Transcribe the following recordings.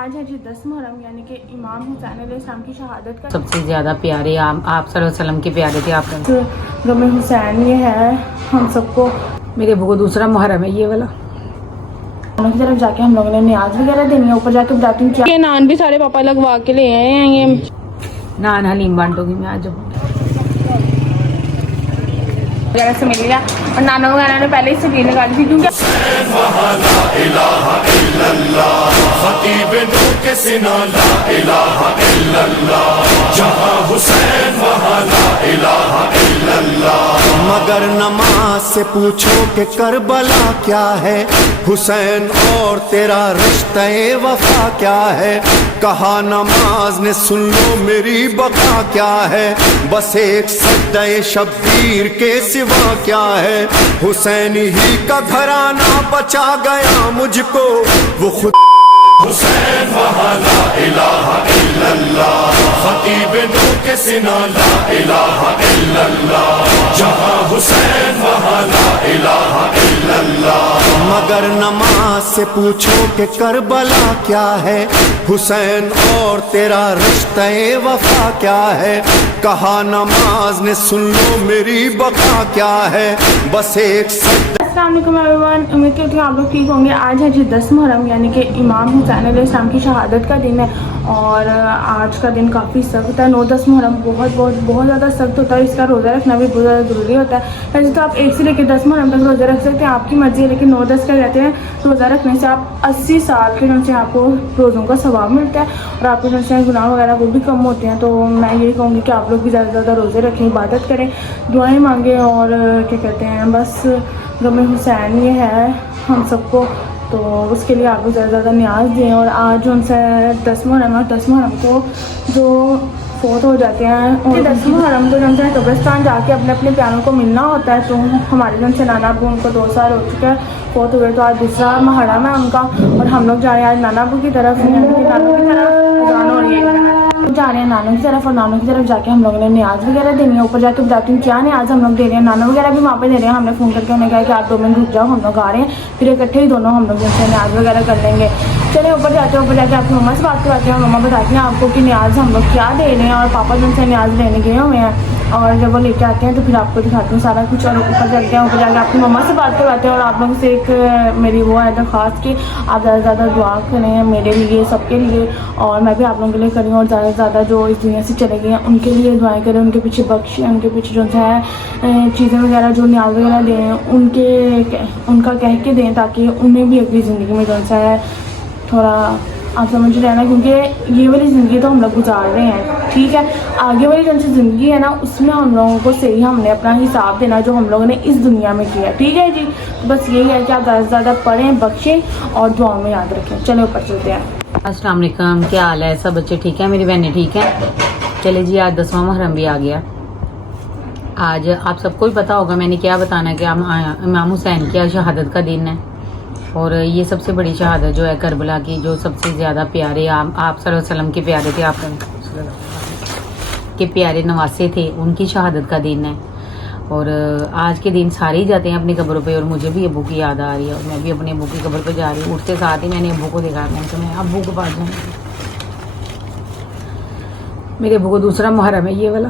آج ہے جی 10 محرم یعنی کہ امام حسین علیہ السلام کی شہادت کا سب سے زیادہ پیارے آپ صلی اللہ علیہ وسلم کے پیارے تھے آپ نے. غم حسین یہ ہے ہم سب کو. میرے ابو کو دوسرا محرم ہے یہ والا. کی طرف جا کے ہم لوگوں نے نیاز وغیرہ دینی ہے. اوپر جا کے بتاتی ہوں کیا یہ نان بھی سارے پاپا لگوا کے لے آئے ہیں. یہ نان حلیم بانٹوں گی میں آج وغیرہ سے مل گیا اور نانا وغیرہ نے پہلے ہی سبیر نکالی تھی کیونکہ مگر نماز سے پوچھو کہ کربلا کیا ہے، حسین اور تیرا رشتہ وفا کیا ہے. کہا نماز نے سن لو میری بقا کیا ہے، بس ایک سجدہ شبیر کے سوا کیا ہے. حسین ہی کا گھرانہ بچا گیا مجھ کو، وہ خود حسین وہاں لا الہ الا اللہ، خطیب نور کے سنا لا الہ الا اللہ، جہاں حسین وہاں لا الہ الا اللہ. مگر نماز سے پوچھو کہ کربلا کیا ہے، حسین اور تیرا رشتہ وفا کیا ہے. کہا نماز نے سن لو میری بقا کیا ہے، بس ایک سجدہ. السلام علیکم ایوریون، امید کرتی ہوں آپ لوگ ٹھیک ہوں گے. آج ہے جی 10 محرم یعنی کہ امام حسین علیہ السلام کی شہادت کا دن ہے اور آج کا دن کافی سخت ہے. 9-10 محرم بہت زیادہ سخت ہوتا ہے. اس کا روزہ رکھنا بھی بہت زیادہ ضروری ہوتا ہے. ویسے تو آپ 1 سے لے کے 10 محرم تک روزہ رکھ سکتے ہیں، آپ کی مرضی ہے، لیکن 9-10 کا کہتے ہیں روزہ رکھنے سے آپ 80 سال کے جن سے آپ کو روزوں کا ثواب ملتا ہے اور آپ کے جن سے گناہ وغیرہ وہ بھی کم ہوتے ہیں. تو میں یہی کہوں گی کہ آپ لوگ بھی زیادہ سے زیادہ روزے رکھیں، عبادت کریں، دعائیں مانگیں اور کیا کہتے ہیں بس غم حسین یہ ہے ہم سب کو، تو اس کے لیے آپ کو زیادہ سے زیادہ نیاز دیں. اور آج ان سے 10 محرم اور 10 محرم کو جو فوت ہو جاتے ہیں 10 محرم کو جن سے قبرستان جا کے اپنے اپنے پیاروں کو ملنا ہوتا ہے. تو ہمارے جن سے نانا ابو ان کو 2 سال ہو چکے ہیں فوت ہوئے، تو آج دوسرا محرم ہے ان کا اور ہم لوگ جا رہے ہیں آج نانا ابو کی طرف، نانوں کی طرف اذان ہو رہی ہے، جا رہے ہیں نانوں کی طرف. اور نانوں کی طرف جا کے ہم لوگوں نے نیاز وغیرہ دینی ہے. اوپر جا کے بتاتی ہوں کیا نیاز ہم لوگ دے رہے ہیں. نانا وغیرہ بھی وہاں پہ دے رہے ہیں. ہم نے فون کر کے انہیں کہا کہ آپ 2 منٹ رک جاؤ، ہم لوگ آ رہے ہیں، پھر اکٹھے ہی دونوں ہم لوگ جن سے نیاز وغیرہ کر لیں گے. چلے اوپر جاتے ہیں، اوپر جا کے آپ کی مما سے بات کرواتے ہیں اور مما بتاتی ہیں آپ کو کہ نیاز ہم لوگ کیا دے رہے ہیں. اور پاپا جن سے نیاز لینے گئے ہوئے ہیں اور جب وہ لے کے آتے ہیں تو پھر آپ کو دکھاتی ہوں سارا کچھ. اور اوپر چلتے ہیں، اوپر جا کے آپ کی مما سے بات کرواتے ہیں. اور آپ لوگوں سے ایک میری وہ ہے درخواست کہ آپ زیادہ سے زیادہ دعا کریں میرے لیے، سب کے لیے، اور میں بھی آپ لوگوں کے لیے کری ہوں. اور زیادہ سے زیادہ جو اس دنیا سے چلے گئے ہیں ان کے لیے دعائیں کریں، ان کے پیچھے بخشیں، ان کے پیچھے جو ہے چیزیں وغیرہ جو نیاز وغیرہ دیں ان کا کہہ کے دیں، تاکہ انہیں بھی اگلی زندگی میں جو ہے تھوڑا آپ سمجھ رہے ہیں نا، کیونکہ یہ والی زندگی تو ہم لوگ گزار رہے ہیں، ٹھیک ہے. آگے والی جو زندگی ہے نا اس میں ہم لوگوں کو صحیح ہم نے اپنا حساب دینا جو ہم لوگوں نے اس دنیا میں کیا، ٹھیک ہے جی. بس یہی ہے کہ آپ زیادہ سے زیادہ پڑھیں، بخشیں اور دعاؤں میں یاد رکھیں. چلے اوپر چلتے ہیں. السلام علیکم، کیا حال ہے؟ سب بچے ٹھیک ہیں؟ میری بہنیں ٹھیک ہیں؟ چلے جی آج 10واں محرم بھی آ گیا. آج آپ سب کو ہی پتا ہوگا میں نے کیا بتانا کہ امام حسین کی شہادت کا دن ہے اور یہ سب سے بڑی شہادت جو ہے کربلا کی، جو سب سے زیادہ پیارے آپ صلی اللہ علیہ وسلم کے پیارے تھے، آپ کے پیارے نواسے تھے، ان کی شہادت کا دن ہے. اور آج کے دن سارے ہی جاتے ہیں اپنی قبروں پہ اور مجھے بھی ابو کی یاد آ رہی ہے اور میں بھی اپنے ابو کی قبر پہ جا رہی ہوں. اٹھتے ساتھ ہی میں نے ابو کو دیکھا، میں تو میں ابو کے پاس جاؤں گی. میرے ابو کو دوسرا محرم ہے یہ والا.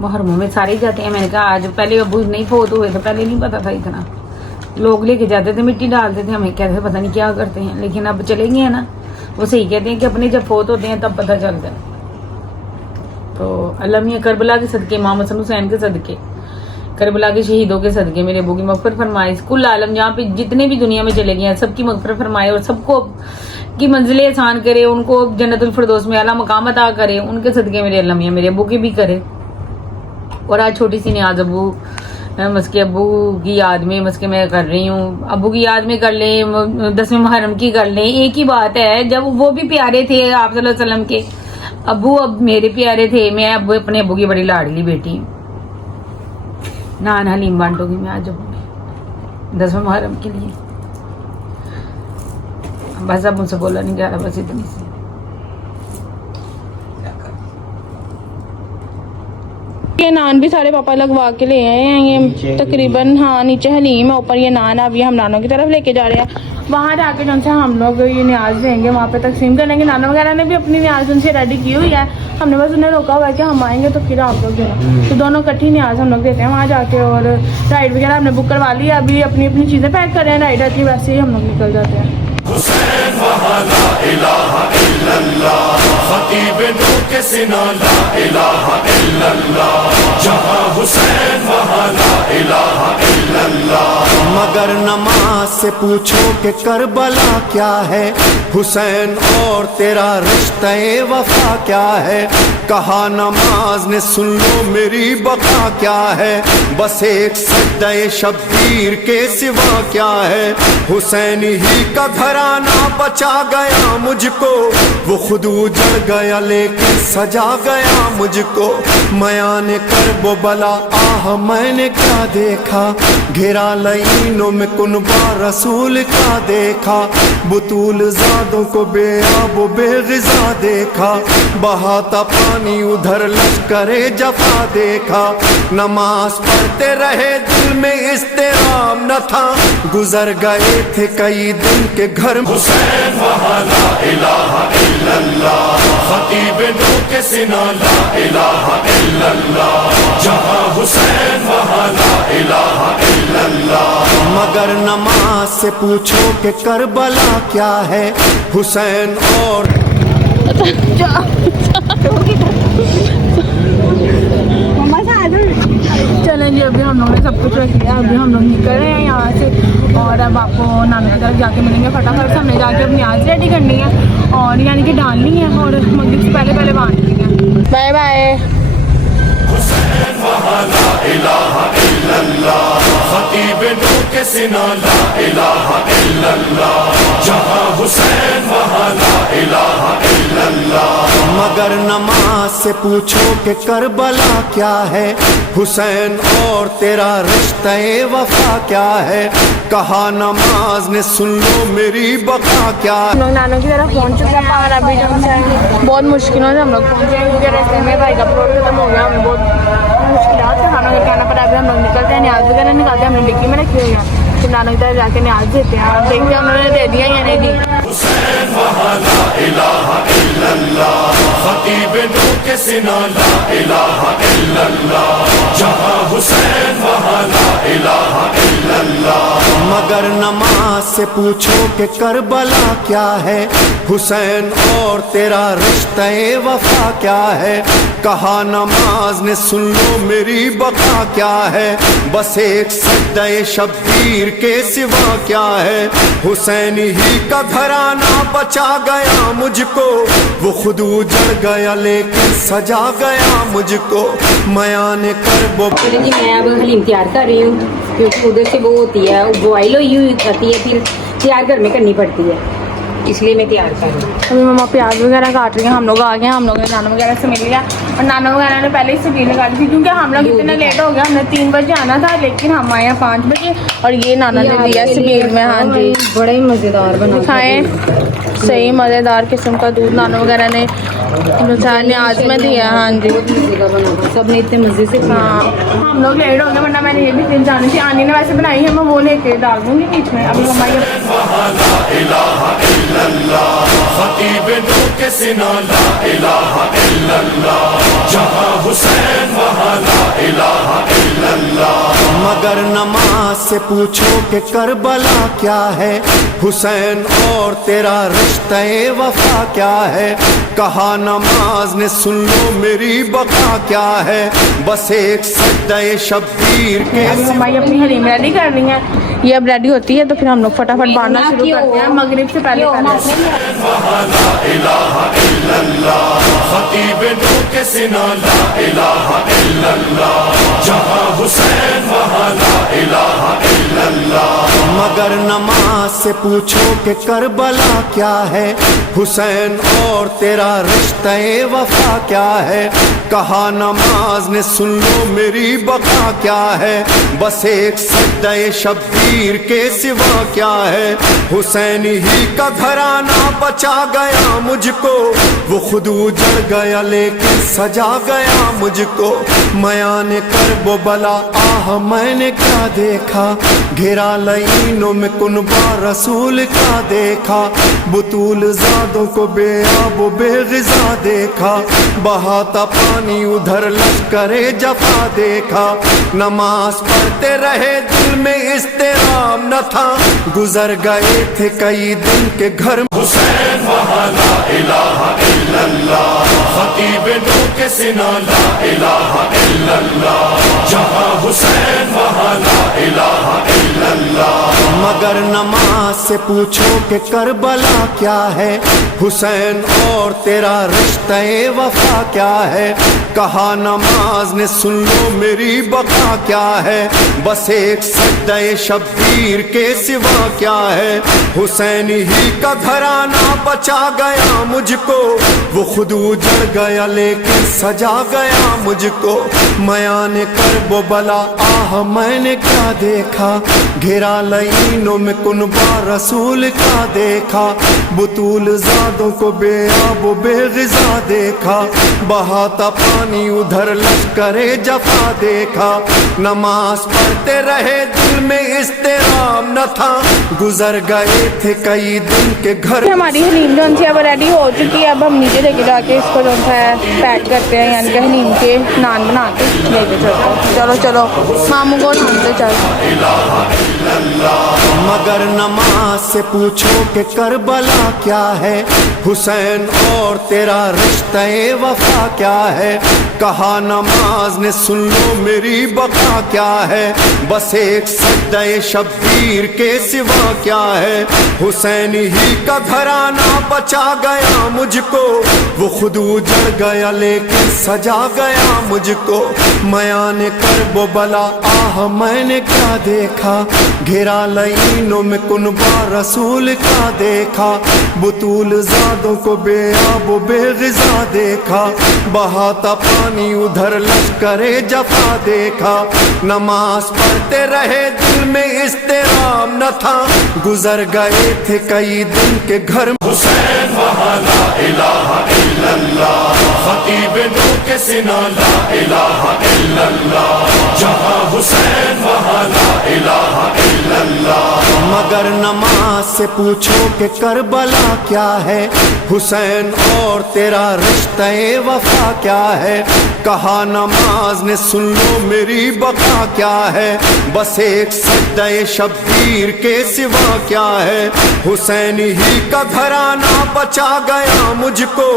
محرموں میں سارے ہی جاتے ہیں. میں نے کہا آج پہلے ابو نہیں فوت ہوئے تو پہلے نہیں پتا تھا اتنا، لوگ لے کے جاتے تھے مٹی ڈالتے تھے، ہمیں کہتے پتہ نہیں کیا کرتے ہیں، لیکن اب چلیں گے نا وہ صحیح کہتے ہیں کہ اپنے جب فوت ہوتے ہیں تب پتہ چلتا ہے. تو اللہ میاں کربلا کے صدقے، امام حسن حسین کے صدقے، کربلا کے شہیدوں کے صدقے میرے ابو کی مغفرت فرمائے. کل عالم جہاں پہ جتنے بھی دنیا میں چلے گئے ہیں سب کی مغفرت فرمائے اور سب کو کی منزلیں آسان کرے، ان کو جنت الفردوس میں اعلیٰ مقام عطا کرے. ان کے صدقے میرے اللہ میاں میرے ابو کے بھی کرے. اور آج چھوٹی سی نیاز ابو مسکے ابو کی یاد میں مسکے میں کر رہی ہوں. ابو کی یاد میں کر لیں، 10ویں محرم کی کر لیں، ایک ہی بات ہے. جب وہ بھی پیارے تھے آپ صلی اللہ علیہ وسلم کے، ابو اب میرے پیارے تھے، میں اب اپنے ابو کی بڑی لاڈلی بیٹی ہوں. نان حلیم بانٹوں گی میں آج ابو 10ویں محرم کے لیے. بس اب مجھ سے بولا نہیں جا رہا، بس اتنی سی. ये नान भी सारे पापा लगवा के ले आए हैं। ये तकरीबन हाँ नीचे हलीम है, ऊपर ये नान है। अभी हम नानों की तरफ लेके जा रहे हैं। वहाँ जाके जो है हम लोग ये न्याज देंगे, वहाँ पे तकसीम करेंगे। नाना वगैरह ने भी अपनी न्याज उनसे रेडी की हुई है। हमने बस उन्हें रोका हुआ है कि हम आएंगे तो फिर आप लोग देना। तो दोनों इकट्ठी न्याज हम लोग देते हैं वहाँ जाके। और राइड वगैरह हमने बुक करवा लिया, अभी अपनी अपनी चीज़ें पैक कर रहे हैं। राइड आती वैसे ही हम लोग निकल जाते हैं। हुसैन वहाँ ला इलाहा इल्लल्लाह, खतीब नूर के सिना ला इलाहा इल्लल्लाह, जहाँ हुसैन वहाँ ला इलाहा इल्लल्लाह। मगर नमाज से पूछो कि करबला क्या है, हुसैन और तेरा रिश्ते वफा क्या है। कहा नमाज ने सुन लो मेरी बका क्या है, बस एक सज्दे शब्बीर के सिवा क्या है। हुसैन ही का घराना बचा गया मुझको, वो खुद उजड़ गया लेकिन सजा गया मुझको। मयाने करबो बला आह मैंने क्या देखा, घिरा लईनों में कुनबा रसूल का देखा। बुतूल जादों को बेआबो बेग़िज़ा देखा, बहाता पानी उधर लश्करे जफा देखा। नमाज पढ़ते रहे दिल में इस्तेराम न था, गुजर गए थे कई दिन के घर। हुसैन वहाँ ला इलाहा इल्लल्लाह, खतीब नूर के सिना ला इलाहा इल्लल्लाह, जहाँ हुसैन वहाँ ला इलाहा इल्लल्लाह। मगर नमाज से पूछो कि करबला क्या है, हुसैन और चलें जी, अभी हम लोगों ने सब कुछ रख लिया। अभी हम लोग निकल रहे हैं यहाँ से और अब आपको नाना की तरफ जाके मिलेंगे। फटाफट से हमने जाके अपनी आज रेडी करनी है और यानी कि डालनी है और मस्जिद से पहले पहले बांधनी है। Bye bye. हुसैन वहाँ ला इलाहा इल्लल्लाह, खतीब नूर के सिना ला इलाहा इल्लल्लाह, जहाँ हुसैन वहाँ ला इलाहा इल्लल्लाह। मगर नमाज से पूछो कि करबला क्या है, हुसैन और तेरा रिश्ते वफा क्या है। कहा नमाज ने सुन लो मेरी बका क्या है। हम लोग नानों की तरफ पहुँच चुके हैं और अभी जो है बहुत मुश्किलों से हम लोग पहुँचे हैं क्योंकि रास्ते में भाई का पेट्रोल खत्म हो गया। हमें बहुत मुश्किलात का सामना करके आना पड़ा। अभी हम लोग निकलते हैं, न्याज वगैरह निकालते हैं, हमने डिक्की में रखी हुई है। फिर नानों की तरफ जाके न्याज देते हैं और देखते हैं उन्होंने दे दिया या नहीं दी। हुसैन वहाँ ला इलाहा इल्लल्लाह, खतीब नूर के सिना ला इलाहा इल्लल्लाह, जहाँ हुसैन वहाँ ला इलाहा इल्लल्लाह। मगर नमाज से पूछो कि करबला क्या है, हुसैन और तेरा रिश्ते वफा क्या है। कहा नमाज ने सुन लो मेरी बका क्या है, बस एक सज्दे शब्बीर के सिवा क्या है। हुसैन ही का घराना बचा गया मुझको, वो खुद उजड़ गया लेकिन सजा गया मुझको। मयाने करबो जी मैं अब हलीम तैयार कर रही हूँ क्योंकि उधर से वो होती है, वो बॉयल हुई हुई होती है, फिर तैयार घर में करनी पड़ती है, इसलिए मैं तैयार कर रही हूँ। अभी मम्मा प्याज वगैरह काट रही हैं। हम लोग आ गए हैं, हम लोगों ने नाना वगैरह से मिल लिया और नाना वगैरह ने पहले ही सब्जी निकाली थी क्योंकि हम लोग इतने लेट हो गए। हमने 3 बजे आना था लेकिन हम आए हैं 5 बजे और ये नाना ने दिया सबील में। हाँ जी बड़ा ही मज़ेदार बना खाएँ, सही मज़ेदार किस्म का दूध नाना वगैरह ने न्याज में दिया। हाँ जी सब ने इतने मज़े से हाँ हम लोग लेट हो गए वरना मैंने ये भी चीज़ जानी थी। आनी ने वैसे बनाई है, मैं वो लेके डाल दूँगी बीच में। अभी मम्मा ये खतीब नूर के सिना ला इलाहा इल्लल्लाह, जहाँ हुसैन वहाँ ला इलाहा इल्लल्लाह। मगर नमाज से पूछो कि करबला क्या है, हुसैन और तेरा रिश्ते वफा क्या है। कहा नमाज ने सुन लो मेरी बका क्या है, बस एक सज्दे शब्बीर के। अभी मम्मा ये अपनी हलीम रेडी कर रही हैं, ये अब रेडी होती है तो फिर हम लोग फटाफट बांधना शुरू करते हैं मगरिब से पहले वहाँ ला इलाहा इल्लल्लाह, खतीब नूर के सिना ला इलाहा इल्लल्लाह, जहाँ हुसैन वहाँ ला इलाहा इल्लल्लाह। मगर नमाज से पूछो कि करबला क्या है, हुसैन और तेरा रिश्ते वफा क्या है। कहा नमाज ने सुन लो मेरी बका क्या है, बस एक सज्दे शब्बीर के सिवा क्या है। हुसैन ही का घराना बचा गया मुझको, वो खुद उजड़ गया लेकिन सजा गया मुझको। मयान करबो बला आह मैंने क्या देखा, घेरा लईनों में कुनबा रसूल का देखा। बुतूल जादों को बेआब बेग़िज़ा देखा, बहाता पानी उधर लश्करे जफा देखा। नमाज पढ़ते रहे दिल में इस्तेराम न था, गुजर गए थे कई दिन के घर। हुसैन वहाँ ला इलाहा इल्लल्लाह, खतीब नू के सिना ला इलाहा इल्लल्लाह। जहाँ हुसैन वहाँ ला इलाहा इल्लल्लाह। मगर नमाज से पूछो कि करबला क्या है, हुसैन और तेरा रिश्ते वफा क्या है। कहा नमाज ने सुन लो मेरी बका क्या है, बस एक सज्दे शब्बीर के सिवा क्या है। हुसैन ही का घराना बचा गया मुझको, वो खुद उजड़ गया लेकिन सजा गया मुझको। मयान करबो बला आह मैंने क्या देखा, घेरा लईनों में कुनबा रसूल का देखा। बुतूल जादों को बेआब बेग़िज़ा देखा, बहाता पानी उधर लश्करे जफा देखा। नमाज पढ़ते रहे दिल में इस्तेराम न था, गुजर गए थे कई दिन के घर। हमारी हलीम जो थी अब रेडी हो चुकी है, अब हम नीचे लेके जाके इसको जो है पैक करते हैं, यानी कि हलीम के नान बना के लेके चलते हैं। चलो चलो मामू को ढूंढते चल। मगर नमाज से पूछो कि करबला क्या है, हुसैन और तेरा रिश्ते वफा क्या है। कहा नमाज ने सुन लो मेरी बका क्या है, बस एक सज्दे शब्बीर के सिवा क्या है। हुसैन ही का घराना बचा गया मुझको, वो खुद उजड़ गया लेकिन सजा गया मुझको। मयान करबो बला आह मैंने क्या देखा, घेरा लईनों में कुनबा रसूल का देखा। बुतूल जादों को बेआब बेग़िज़ा देखा, बहाता पानी उधर लश्करे जफा देखा। नमाज पढ़ते रहे दिल में इस्तेराम न था, गुजर गए थे कई दिन के घर। हुसैन वहाँ ला इलाहा इल्लल्लाह, खतीब नू के सिना ला इलाहा इल्लल्लाह। जहाँ हुसैन वहाँ ला इलाहा इल्लल्लाह। मगर नमाज से पूछो कि करबला क्या है, हुसैन और तेरा रिश्ते वफा क्या है। कहा नमाज ने सुन लो मेरी बका क्या है, बस एक सज्दे शब्बीर के सिवा क्या है। हुसैन ही का घराना बचा गया मुझको,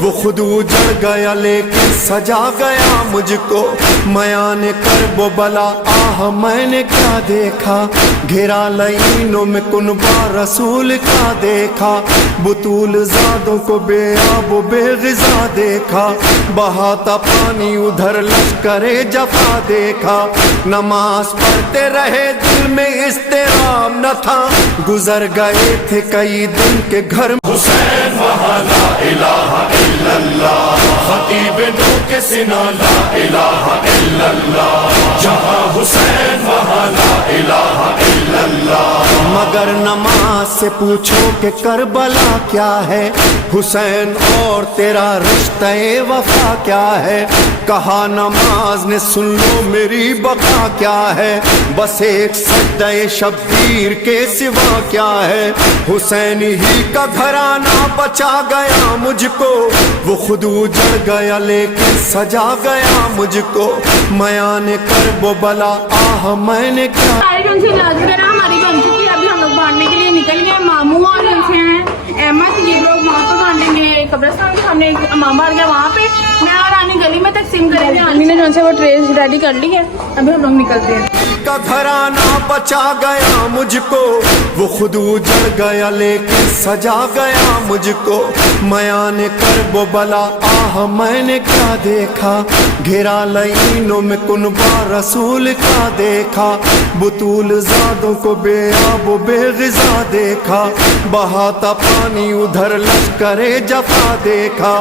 वो खुद उजड़ गया लेकिन सजा गया मुझको। मयान करबो बला आह मैंने क्या देखा, घेरा लईनों में कुनबा रसूल का देखा। बुतूल जादों को बेआब बेग़िज़ा देखा, बहाता पानी उधर लश्करे जफा देखा। नमाज पढ़ते रहे दिल में इस्तेराम न था, गुजर गए थे कई दिन के घर। हुसैन वहाँ ला इलाहा इल्लल्लाह, खतीब नू के सिना ला इलाहा इल्लल्लाह। जहाँ हुसैन वहाँ ला इलाहा इल्लल्लाह। मगर नमाज से पूछो कि करबला क्या है, हुसैन और तेरा रिश्ते वफा क्या है। कहा नमाज ने सुन लो मेरी बका क्या है, बस एक सज्दे शब्बीर के सिवा क्या है। हुसैन ही का घराना बचा गया मुझको, वो खुद उजड़ गया लेकिन सजा गया मुझको। मयान करबो बला आह मैंने क्या। हमारी बन चुकी है, अभी हम लोग बांटने के लिए निकल गए। मामू और हैं अहमद, ये लोग वहाँ पर बांटेंगे कब्रिस्तान के सामने, एक मामा आ गया वहाँ पे। मैं और रानी गली में तकसीम करेंगे। आदमी ने जो है वो ट्रेस रेडी कर ली है, अभी हम लोग निकलते हैं। का घराना बचा गया मुझको, वो खुद उजड़ गया लेकिन सजा गया मुझको। मयाने कर वो बला आह मैंने क्या देखा, घेरा लईनों में कुनबा रसूल का देखा। बुतूल ज़ादों को बेआब बेग़िज़ा देखा, बहाता पानी उधर लश्करे जफा देखा।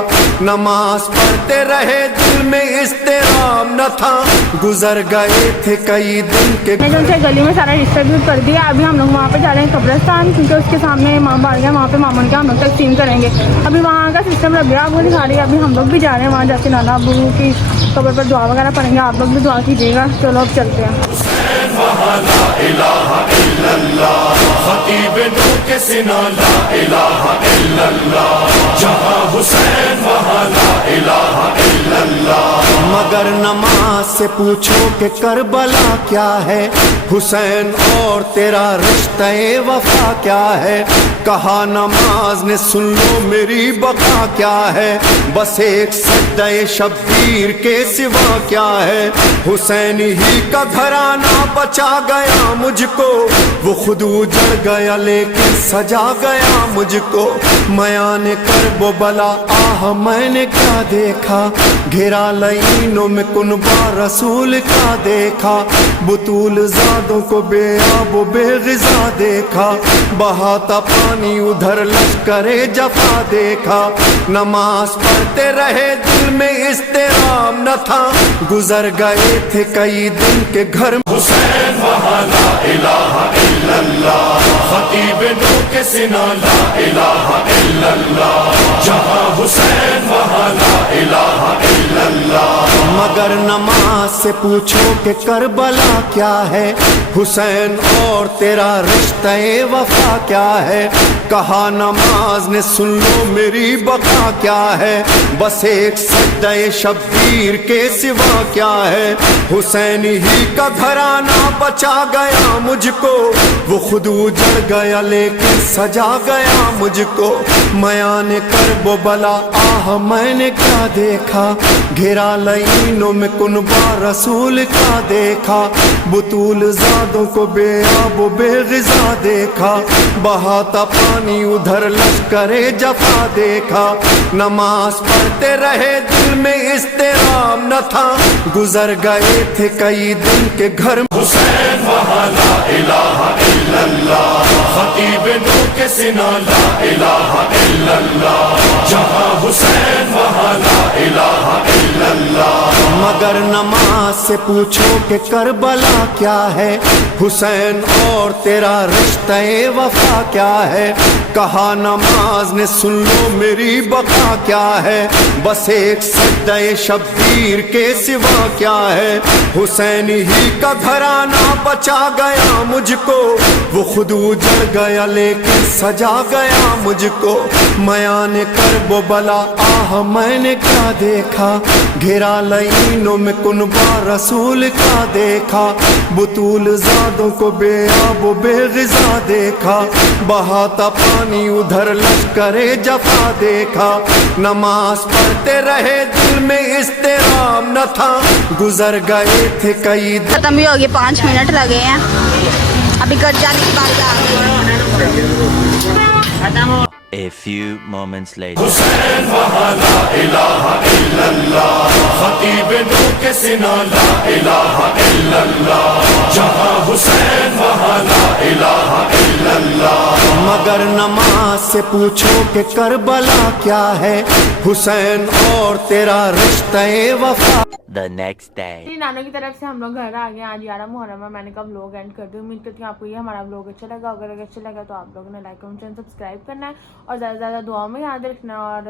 नमाज पढ़ते रहे दिल में इस्तेराम न था, गुजर गए थे कई दिन के। मैंने उनसे गली में सारा डिस्ट्रीब्यूट कर दिया। अभी हम लोग वहाँ पे जा रहे हैं कब्रिस्तान, क्योंकि उसके सामने इमाम बाड़ गया, वहाँ पे मामून के हम लोग तकसीम करेंगे। अभी वहाँ का सिस्टम रख गया, आपको दिखा रही है। अभी हम लोग भी जा रहे हैं वहाँ जाके नाना अबू की कब्र पर दुआ वगैरह पढ़ेंगे। आप लोग भी दुआ कीजिएगा। चलो अब चलते हैं। खतीब नूर के सिना ला इलाहा इल्लल्लाह, जहाँ हुसैन वहाँ ला इलाहा इल्लल्लाह। मगर नमाज से पूछो कि करबला क्या है, हुसैन और तेरा रिश्ते वफा क्या है। कहा नमाज ने सुन लो मेरी बका क्या है, बस एक सज्दे शब्बीर के सिवा क्या है। हुसैन ही का घराना बचा गया मुझको, वो खुद उजड़ गया लेकिन सजा गया मुझको। मयाने कर वो बला आह मैंने क्या देखा, घेरा लईनों में कुनबा रसूल का देखा। बुतूल ज़ादों को बेआब बेग़िज़ा देखा, बहाता पानी उधर लश्करे जफा देखा। नमाज पढ़ते रहे दिल में इस्तेराम न था, गुजर गए थे कई दिन के घर। हुसैन वहाँ ला इलाहा इल्लल्लाह, खतीब नूर के सिना ला इलाहा इल्लल्लाह, जहाँ हुसैन वहाँ ला इलाहा इल्लल्लाह। मगर नमाज से पूछो कि करबला क्या है, हुसैन और तेरा रिश्ते वफा क्या है। कहा नमाज ने सुन लो मेरी बका क्या है, बस एक सज्दे शब्बीर के सिवा क्या है। हुसैन ही का घराना बचा गया मुझको, वो खुद उजड़ गया लेकिन सजा गया मुझको। मयाने कर वो बला आह मैंने क्या देखा, घेरा लईनों में कुनबा रसूल का देखा। बुतूल ज़ादों को बेआब बेग़िज़ा देखा, बहाता पानी उधर लश्करे जफा देखा। नमाज पढ़ते रहे दिल में इस्तेराम न था, गुजर गए थे कई दिन के घर। हुसैन वहाँ ला इलाहा इल्लल्लाह, खतीब नूर के सिना ला इलाहा इल्लल्लाह, जहाँ हुसैन वहाँ ला इलाहा इल्लल्लाह। मगर नमाज से पूछो कि करबला क्या है, हुसैन और तेरा रिश्ते वफा क्या है। कहा नमाज ने सुन लो मेरी बका क्या है, बस एक सज्दे शब्बीर के सिवा क्या है। हुसैन ही का घराना बचा गया मुझको, वो खुद उजड़ गया लेकिन सजा गया मुझको। मयाने कर वो बला आह मैंने क्या देखा, घेरा लईनों में कुनबा रसूल का देखा। बुतूल ज़ादों को बेआब बेग़िज़ा देखा, बहाता पानी उधर लश्करे जफा देखा। नमाज पढ़ते रहे दिल में इस्तेराम न था, गुजर गए थे कई। खत्म भी हो गए, 5 मिनट लगे हैं अभी घर जाने की बात आ गई। A few moments later. Hussain वहाँ ला इलाहा इल्लल्लाह, खतीब नूर के सिना ला इलाहा इल्लल्लाह, जहाँ हुसैन वहाँ ला इलाहा इल्लल्लाह। मगर नमाज से पूछो कि करबला क्या है, हुसैन और तेरा रिश्ते वफा। The next day. जी नानों की तरफ से हम लोग घर आ गए। आज 11 मुहर्रम है। मैंने कहा व्लॉग एंड कर दूँ। उम्मीद करती हूँ आपको ये हमारा व्लॉग अच्छा लगा। अगर अच्छा लगा तो आप लोगों ने लाइक कमेंट चैनल सब्सक्राइब करना है और ज़्यादा से ज़्यादा दुआओं में याद रखना है। और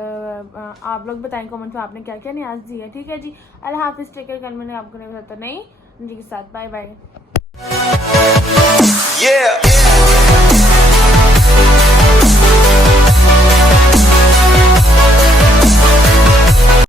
आप लोग बताएं कमेंट में आपने क्या क्या न्याज दी है। ठीक है जी, अल्लाह हाफिज़। Take care. कल मैंने आपको नहीं बताता नहीं जी के साथ। Bye bye. Yeah.